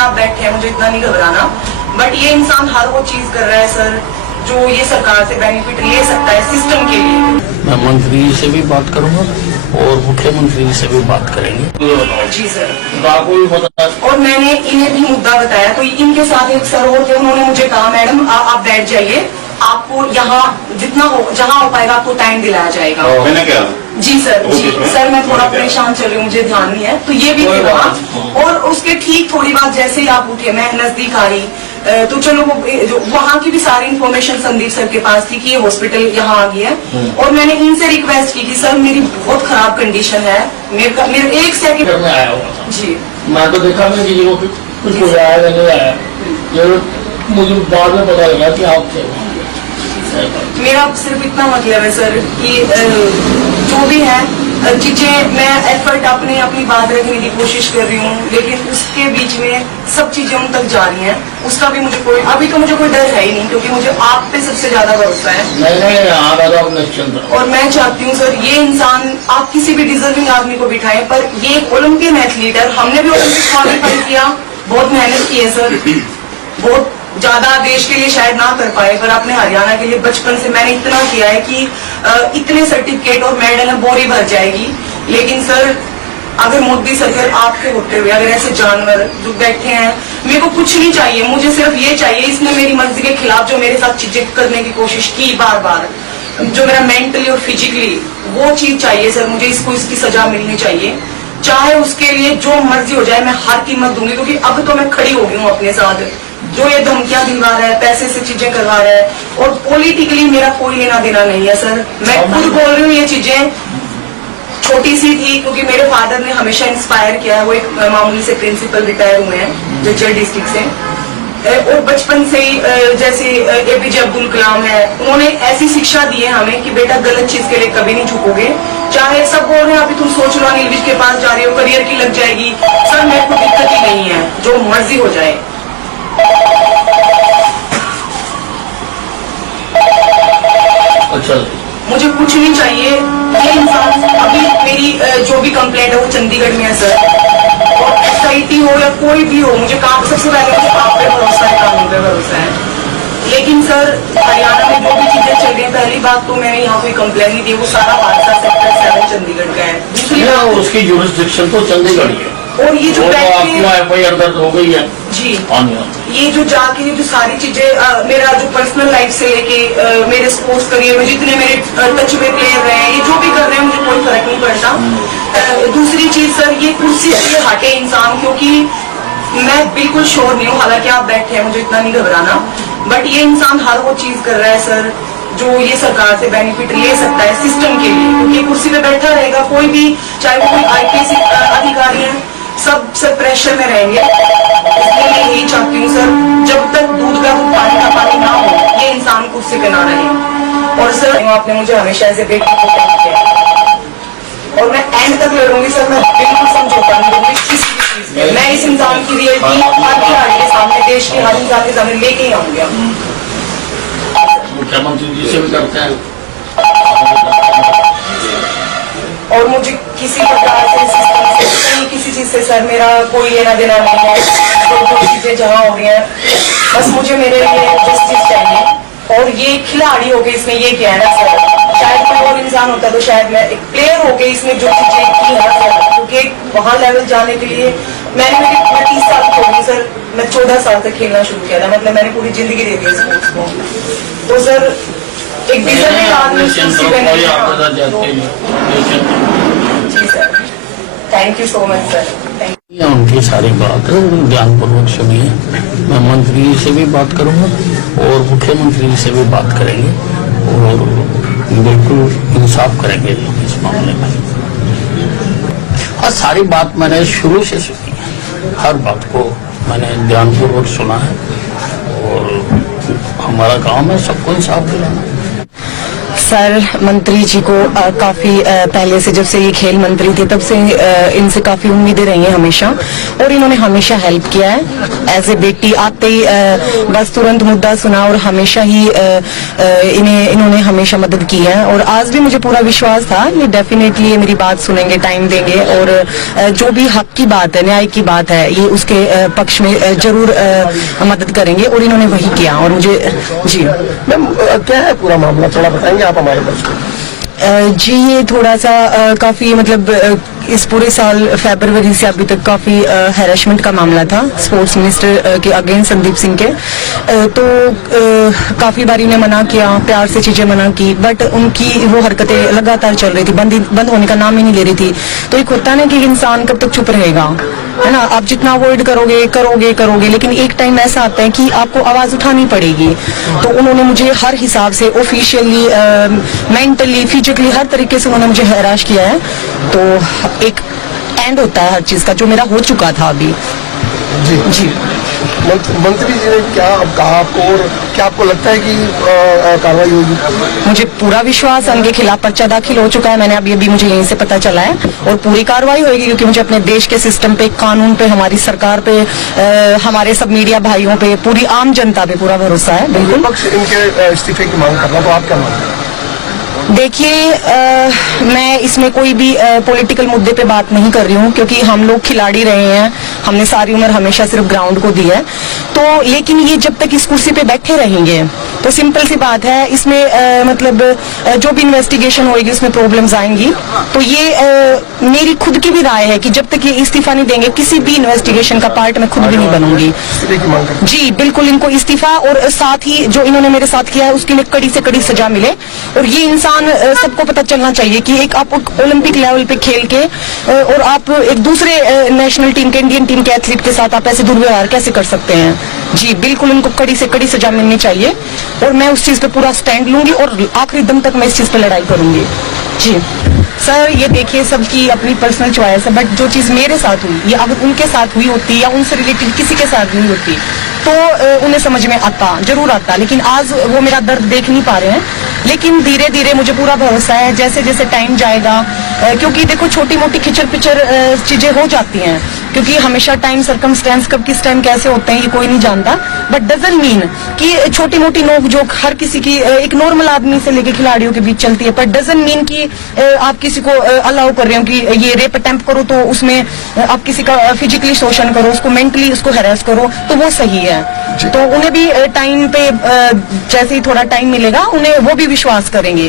आप बैठे हैं, मुझे इतना नहीं घबराना, बट ये इंसान हर वो चीज कर रहा है सर जो ये सरकार से बेनिफिट ले सकता है सिस्टम के लिए। मैं मंत्री से भी बात करूंगा और मुख्यमंत्री से भी बात करेंगे। जी सर। और मैंने इन्हें भी मुद्दा बताया तो इनके साथ एक सर और थे, उन्होंने मुझे कहा मैडम आप बैठ जाइए, आपको यहाँ जितना हो जहाँ हो पाएगा आपको टाइम दिलाया जाएगा। मैंने क्या? जी सर, जी सर, मैं थोड़ा परेशान चल रही हूँ, मुझे ध्यान नहीं है, तो ये भी थे वहाँ। और उसके ठीक थोड़ी बात जैसे ही आप उठे, मैं नजदीक आ रही तो चलो वहाँ की भी सारी इन्फॉर्मेशन संदीप सर के पास थी कि ये हॉस्पिटल यहाँ आ गया है। और मैंने इनसे रिक्वेस्ट की कि सर मेरी बहुत खराब कंडीशन है, मेरे एक सेकंड में आया हुआ जी, मैं तो देखा नहीं कि वो कुछ हो आया नहीं आया, ये मुझे बाद में पता लगा कि आप थे। मेरा सिर्फ इतना मतलब है सर कि जो भी है चीजें मैं एफर्ट अपनी बात रखने की कोशिश कर रही हूँ, लेकिन उसके बीच में सब चीजें उन तक जा रही हैं, उसका भी मुझे अभी तो मुझे कोई डर है ही नहीं, क्योंकि मुझे आप पे सबसे ज्यादा भरोसा है। और मैं चाहती हूँ सर ये इंसान आप किसी भी डिजर्विंग आदमी को बिठाएं, पर ये एक ओलंपियन एथलीट है, हमने भी ओलंपिक क्वालिफाई किया, बहुत मेहनत की है सर, बहुत ज्यादा देश के लिए शायद ना कर पाए, पर अपने हरियाणा के लिए बचपन से मैंने इतना किया है कि इतने सर्टिफिकेट और मेडल है बोरी भर जाएगी। लेकिन सर अगर मोदी सरकार आपके होते हुए अगर ऐसे जानवर जो बैठे हैं, मेरे को कुछ नहीं चाहिए, मुझे सिर्फ ये चाहिए, इसने मेरी मर्जी के खिलाफ जो मेरे साथ चीजें करने की कोशिश की बार बार, जो मेरा मेंटली और फिजिकली वो चीज चाहिए सर, मुझे इसको इसकी सजा मिलनी चाहिए, चाहे उसके लिए जो मर्जी हो जाए, मैं हर कीमत दूंगी, क्योंकि अब तो मैं खड़ी हो गई हूँ अपने साथ। जो ये धमकियां दिलवा रहा है, पैसे से चीजें करवा रहा है, और पॉलिटिकली मेरा कोई लेना देना नहीं है सर, मैं खुद बोल रही हूँ, ये चीजें छोटी सी थी क्योंकि मेरे फादर ने हमेशा इंस्पायर किया है, वो एक मामूली से प्रिंसिपल रिटायर हुए हैं जज्जर डिस्ट्रिक्ट से, और बचपन से ही जैसे APJ अब्दुल कलाम है, उन्होंने ऐसी शिक्षा दी है हमें कि बेटा गलत चीज के लिए कभी नहीं झुकोगे, चाहे सब बोल रहे हैं अभी तुम सोच लो अनिल विज के पास जा रही हो, करियर की लग जाएगी, सर मेरे को दिक्कत ही नहीं है, जो मर्जी हो जाए। अच्छा, मुझे कुछ नहीं चाहिए, ये इंसान अभी मेरी जो भी कंप्लेंट है वो चंडीगढ़ में है सर, और SIT हो या कोई भी हो, मुझे काम सबसे पहले मुझे आप पे भरोसा है, कानून पे भरोसा है। लेकिन सर हरियाणा में जो भी चीजें चल रही है, पहली बात तो मैंने यहाँ कोई कंप्लेंट नहीं दी, वो सारा हादसा सेक्टर 7 चंडीगढ़ का है। दूसरी बात उसकी जुरिस्डिक्शन तो चंडीगढ़ ही है, और ये जो FIR दर्ज हो गई है जी, ये जो जाके जो सारी चीजें मेरा जो पर्सनल लाइफ से लेके मेरे स्पोर्ट्स करियर में जितने मेरे टच में प्लेयर रहे हैं, ये जो भी कर रहे हैं मुझे कोई फर्क नहीं पड़ता। दूसरी चीज सर ये कुर्सी से हटे इंसान, क्योंकि मैं बिल्कुल श्योर नहीं हूँ, हालांकि आप बैठे हैं, मुझे इतना नहीं घबराना, बट ये इंसान हर वो चीज कर रहा है सर जो ये सरकार से बेनिफिट ले सकता है सिस्टम के लिए, क्योंकि कुर्सी पे बैठा रहेगा कोई भी, चाहे वो कोई IPS अधिकारी है, सब प्रेशर में रहेंगे। इसलिए मैं यही चाहती हूँ सर, जब तक दूध का दूध पानी का पानी ना हो, ये इंसान कुर्सी पे ना रहे। और सर आपने मुझे हमेशा ऐसे बेटी को किया, और मैं एंड तक लड़ूंगी सर, मैं बिल्कुल समझौता नहीं दूंगी किसी भी चीज में, मैं इस इंसान की रियलिटी हर खिलाड़ी के सामने, देश के हर इंसान के सामने लेके ही आऊंगी। मुख्यमंत्री जी से भी करते हैं, और मुझे किसी प्रकार से सिस्टम से कहीं किसी चीज से सर मेरा कोई लेना देना नहीं है, जो चीजें जहाँ हो रही हैं, बस मुझे मेरे लिए जस्टिस चाहिए। और ये खिलाड़ी होके इसने ये किया है ना सर, शायद कोई और इंसान होता तो शायद मैं एक प्लेयर होके इसने जो चीजें की है सर, क्योंकि वहां लेवल जाने के लिए मैं 30 साल की हो गई सर, मैं 14 साल तक खेलना शुरू किया था, मतलब मैंने पूरी जिंदगी दे दी स्पोर्ट्स को, तो सर एक डिजर्विंग आदमी जी sir, thank you so much sir. उनकी सारी बात ध्यानपूर्वक सुनिए, मैं मंत्री से भी बात करूंगा और मुख्यमंत्री से भी बात करेंगे, और बिल्कुल इंसाफ करेंगे इस मामले में। और सारी बात मैंने शुरू से सुनी है, हर बात को मैंने ध्यानपूर्वक सुना है, और हमारा काम है सबको इंसाफ दिलाना। सर मंत्री जी को काफी पहले से, जब से ये खेल मंत्री थे तब से इनसे काफी उम्मीदें रही हैं हमेशा, और इन्होंने हमेशा हेल्प किया है। एज ए बेटी आते ही बस तुरंत मुद्दा सुना और हमेशा ही इन्होंने हमेशा मदद की है। और आज भी मुझे पूरा विश्वास था ये डेफिनेटली ये मेरी बात सुनेंगे, टाइम देंगे, और जो भी हक की बात है, न्याय की बात है, ये उसके पक्ष में जरूर मदद करेंगे, और इन्होंने वही किया। और मुझे जी मैम क्या है पूरा मामला, थोड़ा बताएंगे आप हमारे दर्शकों को? जी ये थोड़ा सा काफी मतलब इस पूरे साल फरवरी से अभी तक काफी हैरेसमेंट का मामला था स्पोर्ट्स मिनिस्टर के अगेंस्ट संदीप सिंह के। तो काफी बार इन्हें मना किया, प्यार से चीजें मना की, बट उनकी वो हरकतें लगातार चल रही थी, बंद होने का नाम ही नहीं ले रही थी। तो एक होता है ना कि इंसान कब तक चुप रहेगा, है ना, आप जितना अवॉइड करोगे, लेकिन एक टाइम ऐसा आता है कि आपको आवाज उठानी पड़ेगी। तो उन्होंने मुझे हर हिसाब से ऑफिशियली, मेंटली, फिजिकली, हर तरीके से उन्होंने मुझे हैरास किया है। तो एक एंड होता है हर चीज का, जो मेरा हो चुका था अभी। जी मंत्री जी ने क्या कहा आपको, और क्या आपको लगता है कि कार्रवाई होगी? मुझे पूरा विश्वास है, उनके खिलाफ पर्चा दाखिल हो चुका है, मैंने अभी मुझे यहीं से पता चला है, और पूरी कार्रवाई होगी, क्योंकि मुझे अपने देश के सिस्टम पे, कानून पे, हमारी सरकार पे, हमारे सब मीडिया भाइयों पे, पूरी आम जनता पे पूरा भरोसा है। बिल्कुल पक्ष इनके इस्तीफे की मांग कर रहा, तो आप क्या मानते हैं? देखिए मैं इसमें कोई भी पॉलिटिकल मुद्दे पे बात नहीं कर रही हूँ, क्योंकि हम लोग खिलाड़ी रहे हैं, हमने सारी उम्र हमेशा सिर्फ ग्राउंड को दी है। तो लेकिन ये जब तक इस कुर्सी पे बैठे रहेंगे तो सिंपल सी बात है, इसमें मतलब जो भी इन्वेस्टिगेशन होगी उसमें प्रॉब्लम्स आएंगी। तो ये मेरी खुद की भी राय है कि जब तक ये इस्तीफा नहीं देंगे, किसी भी इन्वेस्टिगेशन का पार्ट मैं खुद भी नहीं बनूंगी। जी बिल्कुल, इनको इस्तीफा, और साथ ही जो इन्होंने मेरे साथ किया है उसके लिए कड़ी से कड़ी सजा मिले। और ये इंसान सबको पता चलना चाहिए कि एक आप ओलंपिक लेवल पे खेल के और आप एक दूसरे नेशनल टीम के, इंडियन टीम के एथलीट के साथ आप ऐसे दुर्व्यवहार कैसे कर सकते हैं। जी बिल्कुल, उनको कड़ी से कड़ी सजा मिलनी चाहिए, और मैं उस चीज पे पूरा स्टैंड लूंगी, और आखिरी दम तक मैं इस चीज पे लड़ाई करूंगी। जी सर ये देखिए सबकी अपनी पर्सनल चॉइस है, बट जो चीज मेरे साथ हुई, या अगर उनके साथ हुई होती या उनसे रिलेटेड किसी के साथ हुई होती तो उन्हें समझ में जरूर आता, लेकिन आज वो मेरा दर्द देख नहीं पा रहे हैं। लेकिन धीरे धीरे मुझे पूरा भरोसा है, जैसे जैसे टाइम जाएगा, क्योंकि देखो छोटी मोटी खिचर पिचर चीजें हो जाती हैं, क्योंकि हमेशा टाइम सर्कमस्टेंस कब किस टाइम कैसे होते हैं ये कोई नहीं जानता। बट डजंट मीन कि छोटी मोटी नोक जोक हर किसी की, एक नॉर्मल आदमी से लेके खिलाड़ियों के बीच चलती है, पर डजंट मीन कि आप किसी को अलाउ कर रहे हो कि ये रेप अटेम्प्ट करो तो उसमें आप किसी का फिजिकली शोषण करो, उसको मेंटली उसको हैरेस करो, तो वो सही है। तो उन्हें भी टाइम पे जैसे ही थोड़ा टाइम मिलेगा उन्हें वो भी विश्वास करेंगे।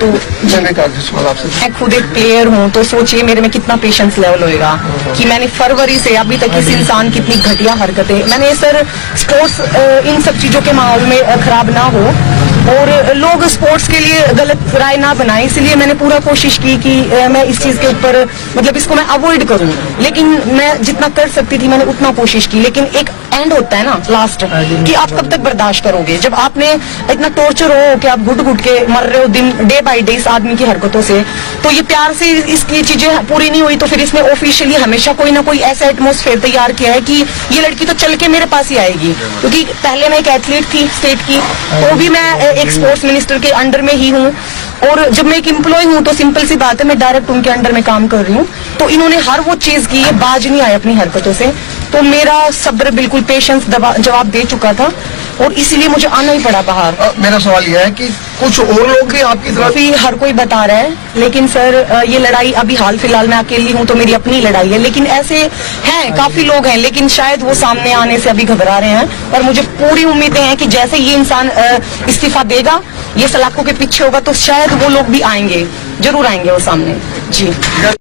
तो मैं खुद एक प्लेयर हूँ, तो सोचिए मेरे में कितना पेशेंस लेवल होएगा कि मैंने फरवरी से अभी तक इस इंसान की इतनी घटिया हरकतें, मैंने सर स्पोर्ट्स इन सब चीजों के माहौल में खराब ना हो और लोग स्पोर्ट्स के लिए गलत राय ना बनाए, इसलिए मैंने पूरा कोशिश की कि मैं इस चीज के ऊपर मतलब इसको मैं अवॉइड करूं, लेकिन मैं जितना कर सकती थी मैंने उतना कोशिश की। लेकिन एक एंड होता है ना लास्ट, कि आप कब तक बर्दाश्त करोगे, जब आपने इतना टॉर्चर हो कि आप घुट घुट के मर रहे हो दिन डे बाय डे इस आदमी की हरकतों से, तो ये प्यार से इसकी चीजें पूरी नहीं हुई, तो फिर इसने ऑफिशियली हमेशा कोई ना कोई ऐसा एटमोस्फेयर तैयार किया है कि ये लड़की तो चल के मेरे पास ही आएगी, क्योंकि पहले मैं एक एथलीट थी स्टेट की, तो भी मैं एक स्पोर्ट्स मिनिस्टर के अंडर में ही हूँ, और जब मैं एक एम्प्लॉय हूँ तो सिंपल सी बात है मैं डायरेक्ट उनके अंडर में काम कर रही हूँ। तो इन्होंने हर वो चीज की, ये बाज नहीं आए अपनी हरकतों से, तो मेरा सब्र बिल्कुल पेशेंस जवाब दे चुका था और इसीलिए मुझे आना ही पड़ा बाहर। मेरा सवाल यह है कि कुछ और लोग भी आपकी तरफ भी हर कोई बता रहा है, लेकिन सर ये लड़ाई अभी हाल फिलहाल मैं अकेली हूँ तो मेरी अपनी लड़ाई है, लेकिन ऐसे हैं काफी लोग हैं, लेकिन शायद वो सामने आने से अभी घबरा रहे हैं। और मुझे पूरी उम्मीदें हैं कि जैसे ये इंसान इस्तीफा देगा, ये सलाखों के पीछे होगा, तो शायद वो लोग भी आएंगे, जरूर आएंगे वो सामने। जी।